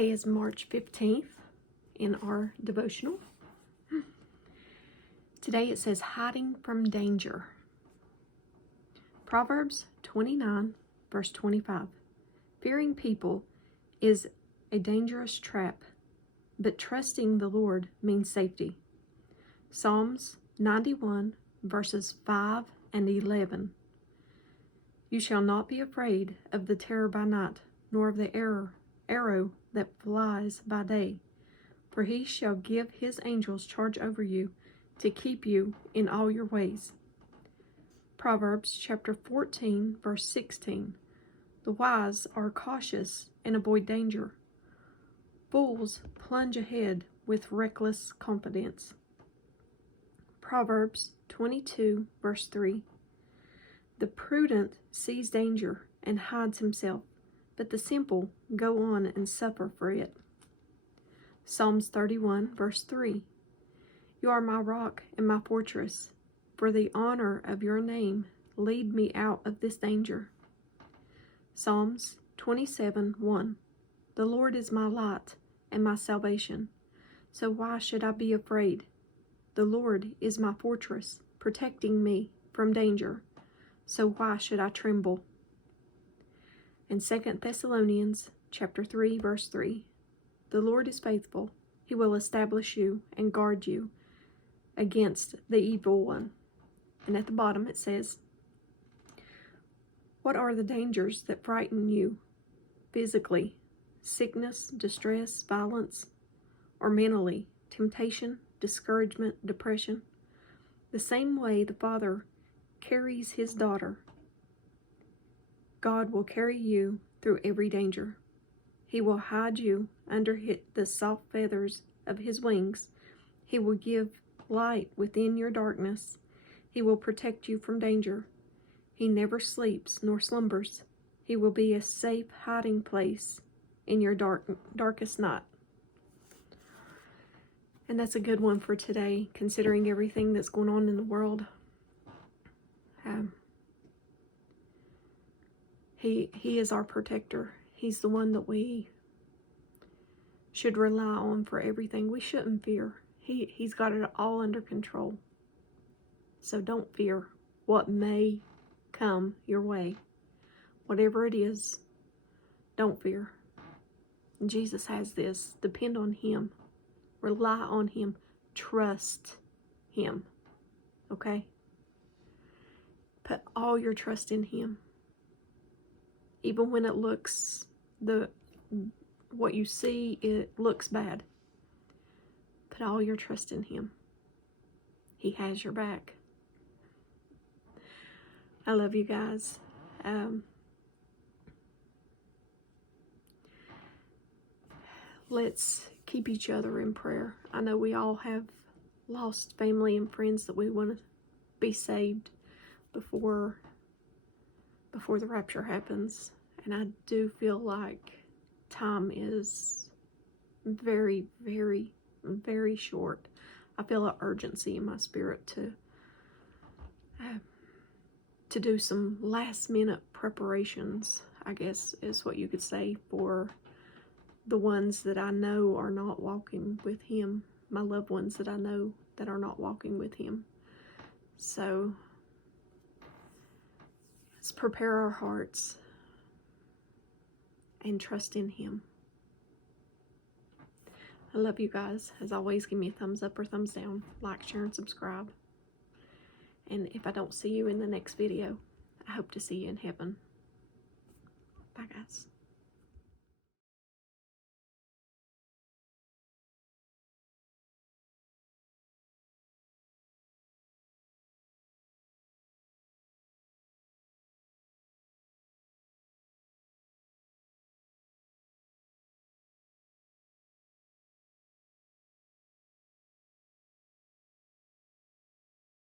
Today is March 15th in our devotional. Today it says hiding from danger. Proverbs 29 verse 25. Fearing people is a dangerous trap, but trusting the Lord means safety. Psalms 91 verses 5 and 11. You shall not be afraid of the terror by night, nor of the arrow that flies by day. For he shall give his angels charge over you, to keep you in all your ways. Proverbs chapter 14 verse 16. The wise are cautious and avoid danger. Fools plunge ahead with reckless confidence. Proverbs 22 verse 3. The prudent sees danger and hides himself, but the simple go on and suffer for it. Psalms 31 verse 3. You are my rock and my fortress. For the honor of your name, lead me out of this danger. Psalms 27 1. The Lord is my light and my salvation, so why should I be afraid? The Lord is my fortress, protecting me from danger, so why should I tremble? And 2 Thessalonians chapter 3 verse 3. The Lord is faithful. He will establish you and guard you against the evil one. And at the bottom it says, what are the dangers that frighten you physically? Sickness, distress, violence, or mentally? Temptation, discouragement, depression? The same way the Father carries his daughter, God will carry you through every danger. He will hide you under the soft feathers of his wings. He will give light within your darkness. He will protect you from danger. He never sleeps nor slumbers. He will be a safe hiding place in your darkest night. And that's a good one for today, considering everything that's going on in the world. He is our protector. He's the one that we should rely on for everything. We shouldn't fear. He's got it all under control. So don't fear what may come your way. Whatever it is, don't fear. Jesus has this. Depend on him. Rely on him. Trust him. Okay? Put all your trust in him. Even when it looks, what you see, it looks bad. Put all your trust in him. He has your back. I love you guys. Let's keep each other in prayer. I know we all have lost family and friends that we want to be saved before the rapture happens. And I do feel like time is very, very, very short. I feel an urgency in my spirit to do some last minute preparations, I guess is what you could say, for the ones that I know are not walking with him, my loved ones that I know that are not walking with him. So let's prepare our hearts and trust in him. I love you guys. As always, give me a thumbs up or thumbs down. Like, share, and subscribe. And if I don't see you in the next video, I hope to see you in heaven. Bye, guys.